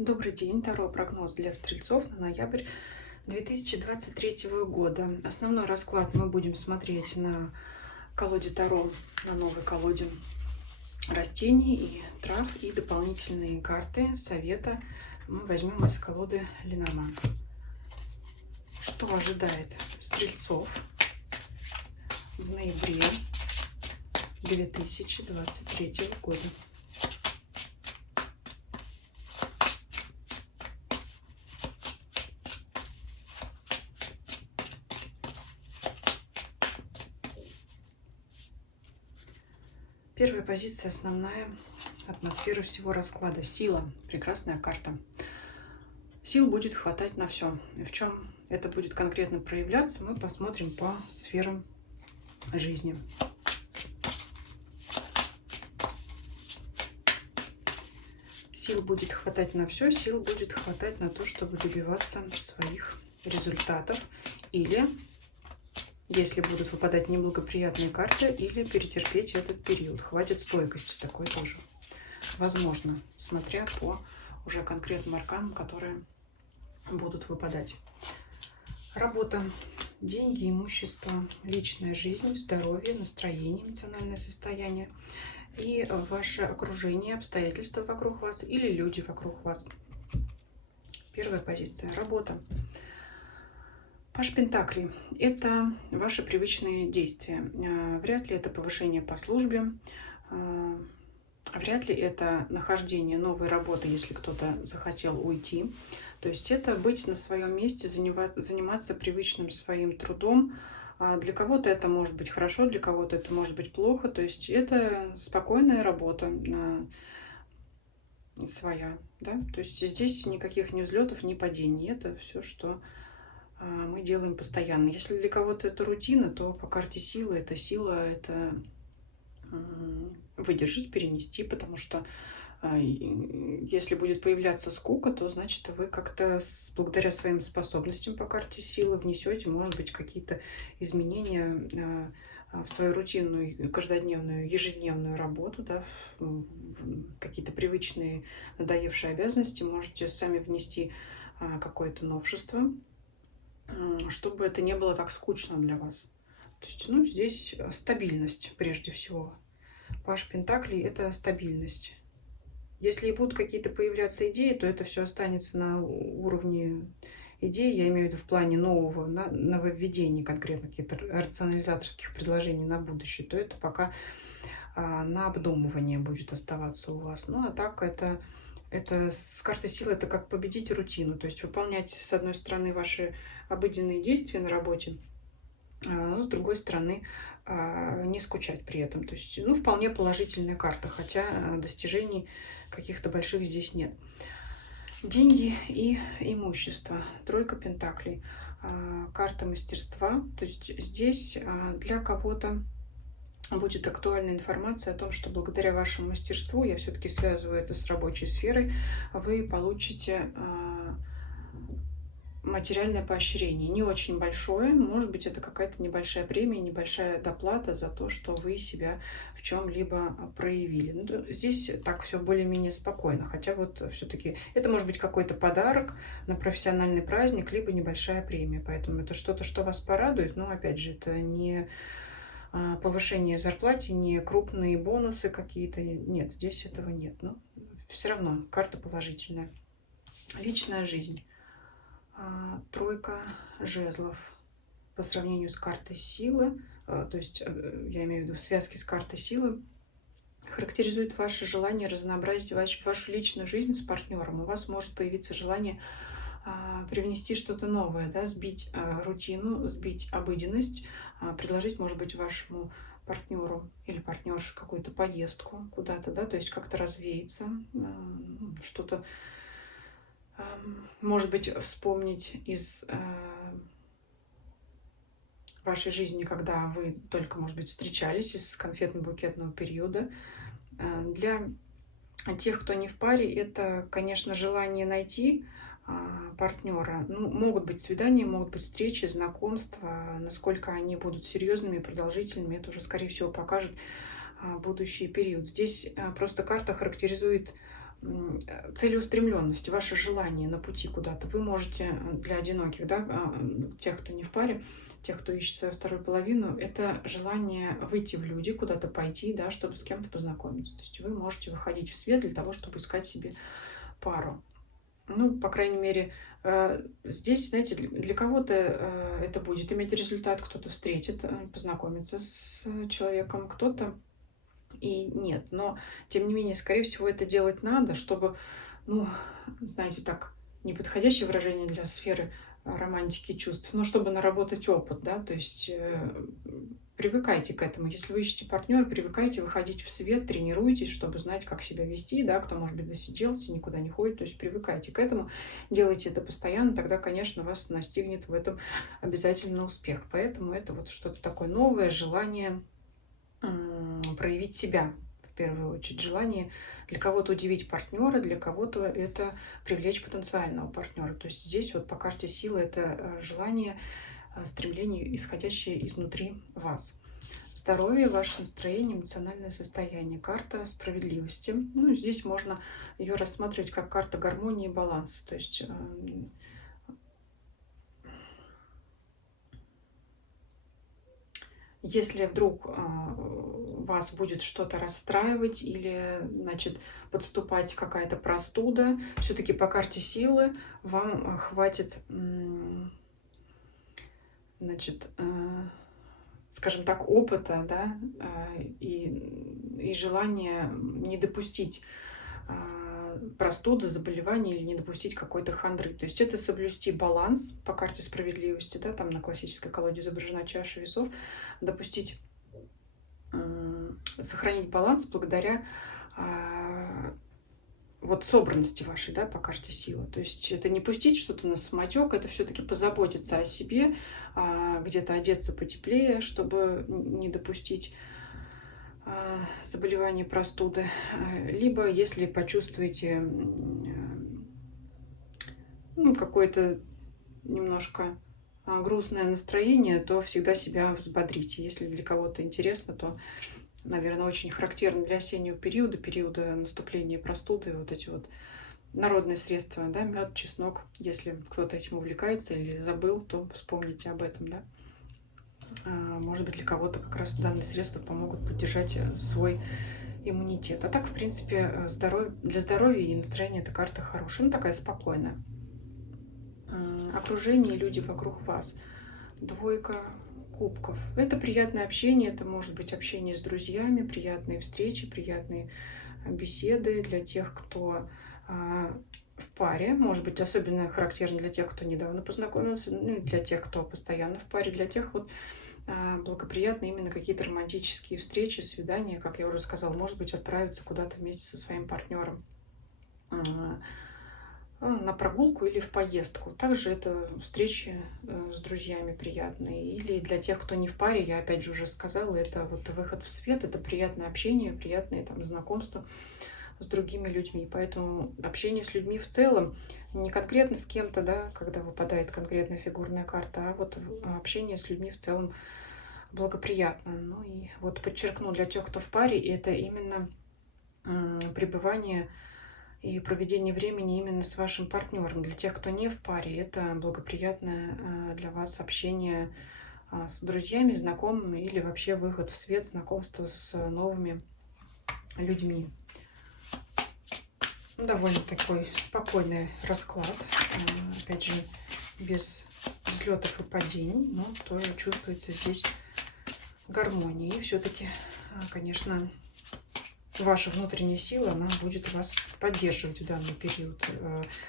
Добрый день, Таро прогноз для стрельцов на ноябрь 2023 года. Основной расклад мы будем смотреть на колоде Таро, на новой колоде растений и трав, и дополнительные карты совета мы возьмем из колоды Ленорман. Что ожидает стрельцов в ноябре 2023 года? Первая позиция, основная атмосфера всего расклада. Сила. Прекрасная карта. Сил будет хватать на все. В чем это будет конкретно проявляться, мы посмотрим по сферам жизни. Сил будет хватать на все, сил будет хватать на то, чтобы добиваться своих результатов. Или, если будут выпадать неблагоприятные карты, или перетерпеть этот период. Хватит стойкости такой тоже. Возможно, смотря по уже конкретным арканам, которые будут выпадать. Работа, деньги, имущество, личная жизнь, здоровье, настроение, эмоциональное состояние и ваше окружение, обстоятельства вокруг вас или люди вокруг вас. Первая позиция. Работа. Паж Пентаклей – это ваши привычные действия. Вряд ли это повышение по службе, вряд ли это нахождение новой работы, если кто-то захотел уйти. То есть это быть на своем месте, заниматься привычным своим трудом. Для кого-то это может быть хорошо, для кого-то это может быть плохо. То есть это спокойная работа своя. Да? То есть здесь никаких ни взлетов, ни падений. Это все, что мы делаем постоянно. Если для кого-то это рутина, то по карте силы это сила, это выдержать, перенести, потому что если будет появляться скука, то значит вы как-то благодаря своим способностям по карте силы внесете, может быть, какие-то изменения в свою рутинную, каждодневную, ежедневную работу, да, какие-то привычные надоевшие обязанности, можете сами внести какое-то новшество, чтобы это не было так скучно для вас. То есть, ну, здесь стабильность прежде всего. Паж Пентаклей – это стабильность. Если и будут какие-то появляться идеи, то это все останется на уровне идей, я имею в виду в плане нового нововведения, конкретно каких-то рационализаторских предложений на будущее, то это пока на обдумывание будет оставаться у вас. Ну, а так это с картой силы это как победить рутину, то есть выполнять, с одной стороны, ваши обыденные действия на работе, с другой стороны, не скучать при этом. То есть, ну, вполне положительная карта, хотя достижений каких-то больших здесь нет. Деньги и имущество. Тройка пентаклей. Карта мастерства. То есть здесь для кого-то будет актуальная информация о том, что благодаря вашему мастерству, я все-таки связываю это с рабочей сферой, вы получите материальное поощрение. Не очень большое, может быть, это какая-то небольшая премия, небольшая доплата за то, что вы себя в чем-либо проявили. Ну, здесь так все более-менее спокойно, хотя вот все-таки это может быть какой-то подарок на профессиональный праздник, либо небольшая премия, поэтому это что-то, что вас порадует, но опять же, это не повышение зарплаты, не крупные бонусы какие-то, нет, здесь этого нет, но все равно карта положительная. Личная жизнь. Тройка жезлов по сравнению с картой силы, то есть я имею в виду в связке с картой силы, характеризует ваше желание разнообразить вашу личную жизнь с партнером. У вас может появиться желание привнести что-то новое, да, сбить рутину, сбить обыденность, предложить, может быть, вашему партнеру или партнерше какую-то поездку куда-то, да, то есть как-то развеяться, что-то, может быть, вспомнить из вашей жизни, когда вы только, может быть, встречались, из конфетно-букетного периода. Для тех, кто не в паре, это, конечно, желание найти партнера. Ну, могут быть свидания, могут быть встречи, знакомства. Насколько они будут серьезными, продолжительными, это уже, скорее всего, покажет будущий период. Здесь просто карта характеризует целеустремленность, ваше желание на пути куда-то. Вы можете для одиноких, да, тех, кто не в паре, тех, кто ищет свою вторую половину, это желание выйти в люди, куда-то пойти, да, чтобы с кем-то познакомиться. То есть вы можете выходить в свет для того, чтобы искать себе пару. Ну, по крайней мере, здесь, знаете, для кого-то это будет иметь результат, кто-то встретит, познакомится с человеком, кто-то и нет. Но, тем не менее, скорее всего, это делать надо, чтобы, ну, знаете, так, неподходящее выражение для сферы романтики чувств, но чтобы наработать опыт, да, то есть привыкайте к этому. Если вы ищете партнера, привыкайте выходить в свет, тренируйтесь, чтобы знать, как себя вести, да, кто, может быть, засиделся, никуда не ходит, то есть привыкайте к этому, делайте это постоянно, тогда, конечно, вас настигнет в этом обязательно успех. Поэтому это вот что-то такое новое, желание проявить себя в первую очередь, желание для кого-то удивить партнера, для кого-то это привлечь потенциального партнера. То есть здесь вот по карте силы это желание, стремление, исходящее изнутри вас. Здоровье, ваше настроение, эмоциональное состояние. Карта справедливости. Ну, здесь можно ее рассматривать как карта гармонии и баланса. То есть если вдруг вас будет что-то расстраивать или, значит, подступать какая-то простуда, все-таки по карте силы вам хватит, значит, скажем так, опыта, да, и желания не допустить простуды, заболеваний или не допустить какой-то хандры. То есть это соблюсти баланс по карте справедливости, да, там на классической колоде изображена чаша весов, допустить, сохранить баланс благодаря вот собранности вашей, да, по карте силы. То есть это не пустить что-то на самотек, это все-таки позаботиться о себе, где-то одеться потеплее, чтобы не допустить заболевания, простуды. Либо если почувствуете ну, какое-то немножко грустное настроение, то всегда себя взбодрите. Если для кого-то интересно, то, наверное, очень характерно для осеннего периода, периода наступления простуды, вот эти вот народные средства, да, мед, чеснок. Если кто-то этим увлекается или забыл, то вспомните об этом, да. Может быть, для кого-то как раз данные средства помогут поддержать свой иммунитет. А так, в принципе, для здоровья и настроения эта карта хорошая, ну, такая спокойная. Окружение, люди вокруг вас. Двойка кубков. Это приятное общение, это может быть общение с друзьями, приятные встречи, приятные беседы для тех, кто в паре, может быть, особенно характерно для тех, кто недавно познакомился, ну и для тех, кто постоянно в паре, для тех вот благоприятны именно какие-то романтические встречи, свидания, как я уже сказала, может быть, отправиться куда-то вместе со своим партнером на прогулку или в поездку. Также это встречи с друзьями приятные. Или для тех, кто не в паре, я опять же уже сказала, это вот выход в свет, это приятное общение, приятные там знакомства с другими людьми. Поэтому общение с людьми в целом, не конкретно с кем-то, да, когда выпадает конкретная фигурная карта, а вот общение с людьми в целом благоприятно. Ну и вот подчеркну, для тех, кто в паре, это именно пребывание и проведение времени именно с вашим партнером. Для тех, кто не в паре, это благоприятное для вас общение с друзьями, знакомыми или вообще выход в свет, знакомство с новыми людьми. Довольно такой спокойный расклад. Опять же, без взлетов и падений, но тоже чувствуется здесь гармония. И все-таки, конечно, ваша внутренняя сила, она будет вас поддерживать в данный период.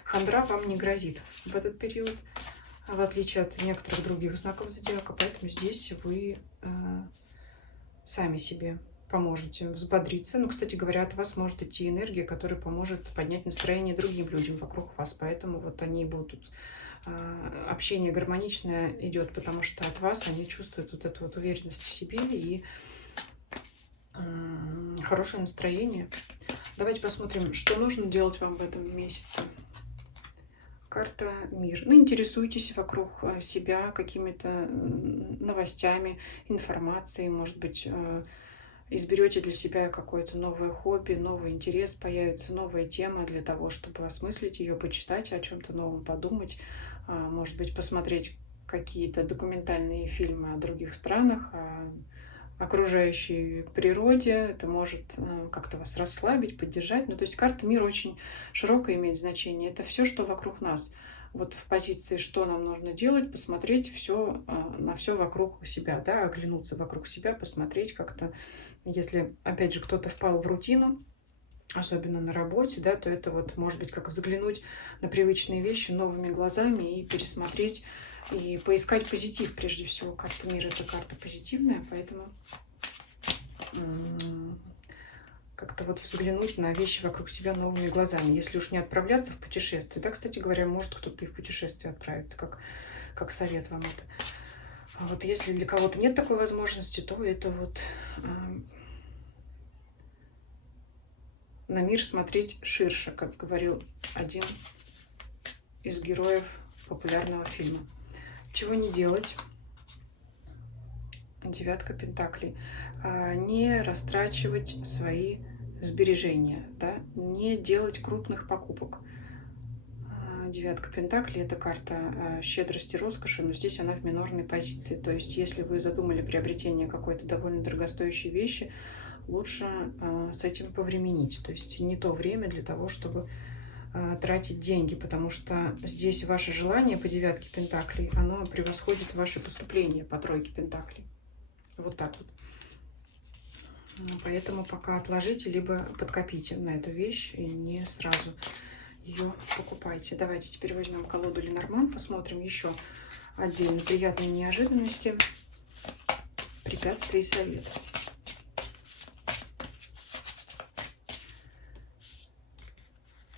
Хандра вам не грозит в этот период, в отличие от некоторых других знаков зодиака, поэтому здесь вы сами себе поможете взбодриться. Ну, кстати говоря, от вас может идти энергия, которая поможет поднять настроение другим людям вокруг вас, поэтому вот они будут, общение гармоничное идет, потому что от вас они чувствуют вот эту вот уверенность в себе и хорошее настроение. Давайте посмотрим, что нужно делать вам в этом месяце. Карта Мир. Ну, интересуйтесь вокруг себя какими-то новостями, информацией, может быть, изберете для себя какое-то новое хобби, новый интерес, появится новая тема для того, чтобы осмыслить ее, почитать, о чем-то новом подумать, может быть, посмотреть какие-то документальные фильмы о других странах, о окружающей природе. Это может как-то вас расслабить, поддержать. Ну, то есть карта мира очень широкое имеет значение. Это все, что вокруг нас. Вот в позиции, что нам нужно делать, посмотреть все на все вокруг себя, да, оглянуться вокруг себя, посмотреть как-то, если, опять же, кто-то впал в рутину, особенно на работе, да, то это вот может быть как взглянуть на привычные вещи новыми глазами и пересмотреть, и поискать позитив прежде всего. Карта мира — это карта позитивная, поэтому как-то вот взглянуть на вещи вокруг себя новыми глазами, если уж не отправляться в путешествие. Да, кстати говоря, может кто-то и в путешествие отправится, как совет вам это. А вот если для кого-то нет такой возможности, то это вот на мир смотреть ширше, как говорил один из героев популярного фильма. Чего не делать? Девятка пентаклей. Не растрачивать свои сбережения, да? Не делать крупных покупок. Девятка пентаклей — это карта щедрости, роскоши, но здесь она в минорной позиции. То есть, если вы задумали приобретение какой-то довольно дорогостоящей вещи, лучше с этим повременить. То есть не то время для того, чтобы тратить деньги, потому что здесь ваше желание по девятке пентаклей, оно превосходит ваше поступление по тройке пентаклей. Вот так вот. Поэтому пока отложите, либо подкопите на эту вещь и не сразу ее покупайте. Давайте теперь возьмем колоду Ленорман, посмотрим еще отдельно приятные неожиданности, препятствия и советы.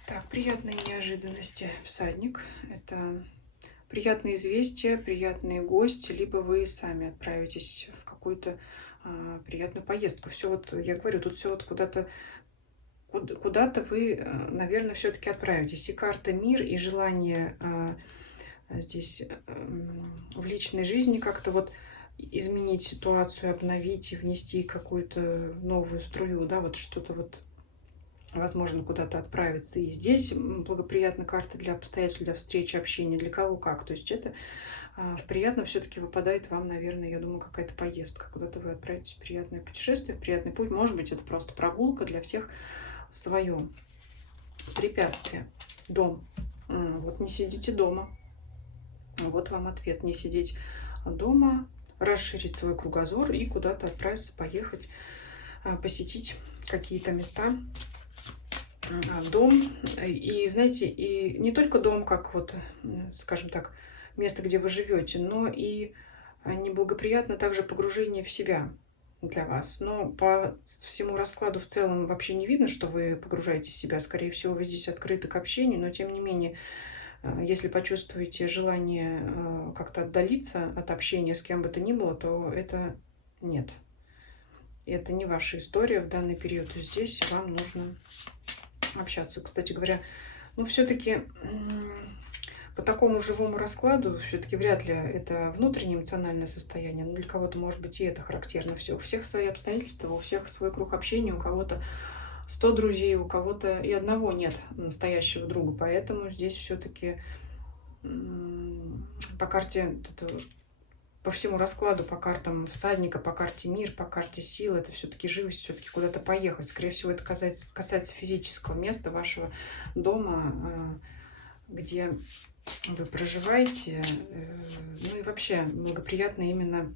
Так, приятные неожиданности. Всадник. Это приятные известия, приятные гости, либо вы сами отправитесь в какую-то приятную поездку. Все вот, я говорю, тут все вот куда-то вы, наверное, все-таки отправитесь. И карта мир, и желание здесь в личной жизни как-то вот изменить ситуацию, обновить и внести какую-то новую струю, да, вот что-то вот, возможно, куда-то отправиться. И здесь благоприятная карта для обстоятельств, для встречи, общения, для кого как. То есть это в приятно все-таки выпадает вам, наверное, я думаю, какая-то поездка. Куда-то вы отправитесь в приятное путешествие, в приятный путь. Может быть, это просто прогулка, для всех свое. Препятствие. Дом. Вот не сидите дома. Вот вам ответ. Не сидеть дома, расширить свой кругозор и куда-то отправиться, поехать, посетить какие-то места. Дом. И, знаете, и не только дом, как вот, скажем так, место, где вы живете, но и неблагоприятно также погружение в себя для вас. Но по всему раскладу в целом вообще не видно, что вы погружаетесь в себя. Скорее всего, вы здесь открыты к общению, но тем не менее, если почувствуете желание как-то отдалиться от общения с кем бы то ни было, то это нет. Это не ваша история в данный период. Здесь вам нужно общаться. Кстати говоря, ну все-таки по такому живому раскладу все-таки вряд ли это внутреннее эмоциональное состояние, но для кого-то, может быть, и это характерно. Все, у всех свои обстоятельства, у всех свой круг общения, у кого-то 100 друзей, у кого-то и одного нет настоящего друга. Поэтому здесь все-таки по карте, по всему раскладу, по картам всадника, по карте мир, по карте сил, это все-таки живость, все-таки куда-то поехать. Скорее всего, это касается физического места вашего дома, где вы проживаете. Ну и вообще благоприятно именно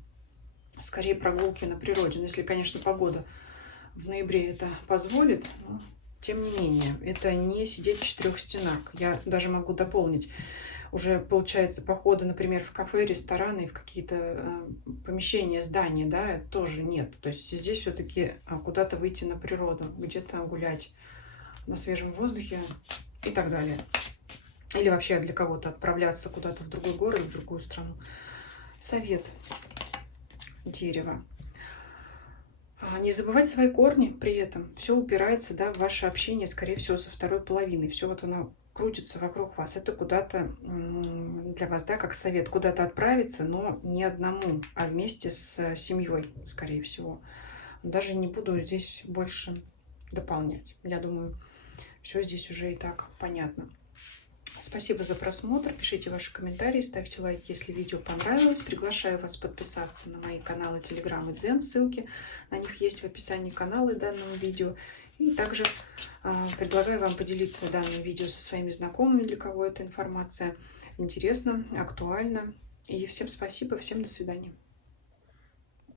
скорее прогулки на природе. Ну, если, конечно, погода в ноябре это позволит, но тем не менее, это не сидеть в 4 стенах. Я даже могу дополнить. Уже, получается, походы, например, в кафе, рестораны, в какие-то помещения, здания, да, тоже нет. То есть здесь все-таки куда-то выйти на природу, где-то гулять на свежем воздухе и так далее. Или вообще для кого-то отправляться куда-то в другой город, в другую страну. Совет. Дерево. Не забывать свои корни при этом. Все упирается, да, в ваше общение, скорее всего, со второй половиной. Все вот оно крутится вокруг вас. Это куда-то для вас, да, как совет, куда-то отправиться, но не одному, а вместе с семьей, скорее всего. Даже не буду здесь больше дополнять. Я думаю, все здесь уже и так понятно. Спасибо за просмотр. Пишите ваши комментарии, ставьте лайк, если видео понравилось. Приглашаю вас подписаться на мои каналы Telegram и Дзен. Ссылки на них есть в описании канала данного видео. И также предлагаю вам поделиться данным видео со своими знакомыми, для кого эта информация интересна, актуальна. И всем спасибо, всем до свидания.